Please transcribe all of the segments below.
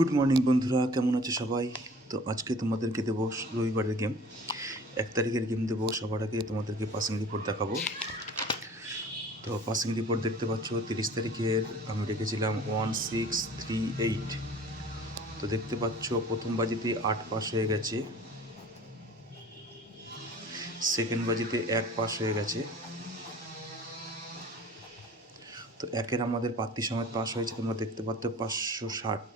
Good morning বন্ধুরা, কেমন আছো সবাই? তো আজকে তোমাদেরকে দেবো রবিবারের গেম, 1 তারিখের গেম দেবো। সবার আগে তোমাদেরকে পাসিং রিপোর্ট দেখাবো। তো পাসিং রিপোর্ট দেখতে পাচ্ছ 30 তারিখের আমি রেখেছিলাম 1638। তো দেখতে পাচ্ছ প্রথম বাজিতে 8 পাস হয়ে গেছে, সেকেন্ড বাজিতে 1 পাস হয়ে গেছে। তো একের আমাদের প্রার্থী সমেত পাস হয়েছে, তোমরা দেখতে পাচ্ছ 560।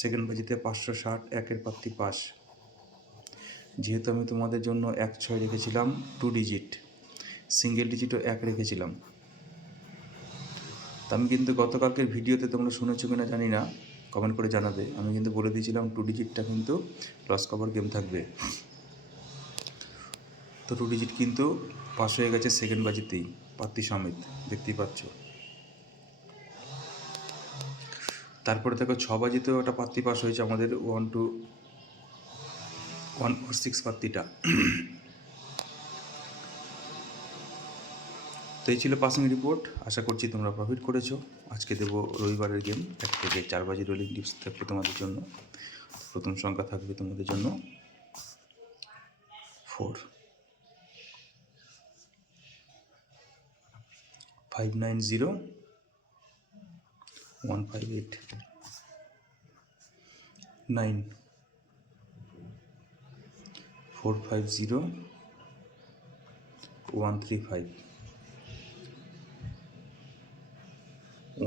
সেকেন্ড বাজিতে 560, একের প্রার্থী পাস। যেহেতু আমি তোমাদের জন্য 16 রেখেছিলাম 2 ডিজিট, সিঙ্গেল ডিজিটও 1 রেখেছিলাম। তো আমি কিন্তু গতকালকের ভিডিওতে তোমরা শুনেছো কিনা জানি না, কমেন্ট করে জানাবে। আমি কিন্তু বলে দিয়েছিলাম 2 ডিজিটটা কিন্তু লস কভার গেম থাকবে। তো 2 ডিজিট কিন্তু পাস হয়ে গেছে সেকেন্ড বাজিতেই, প্রার্থী সমেত, দেখতেই পাচ্ছ। তারপরে দেখো 6 বাজিতেও একটা প্রার্থী পাস হয়েছে আমাদের 146 প্রার্থীটা। তো এই ছিল পাসিং রিপোর্ট। আশা করছি তোমরা প্রফিট করেছো। আজকে দেবো রবিবারের গেম, 1 থেকে 4 বাজি রোলিং টিপস থাকবে তোমাদের জন্য। প্রথম সংখ্যা থাকবে তোমাদের জন্য 4, 590 158, 9, 450 135,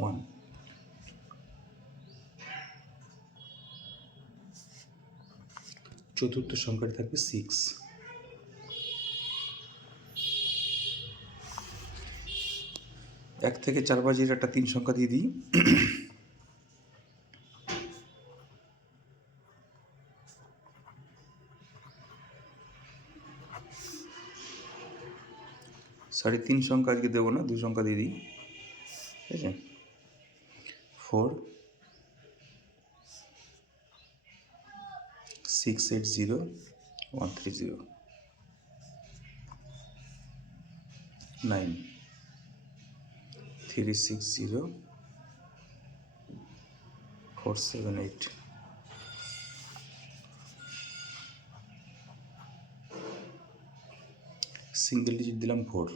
1। চতুর্থ সংখ্যাটি থাকবে 6। 1 থেকে 4 বাজির একটা 3 সংখ্যা দিয়ে দিই। 3.5 সংখ্যা আজকে দেবো না, 2 সংখ্যা দিয়ে দিই, ঠিক আছে? 4, 680 130, 9, 360 478, সিঙ্গেল ডিজিট দিলাম 4,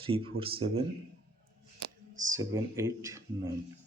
347 789।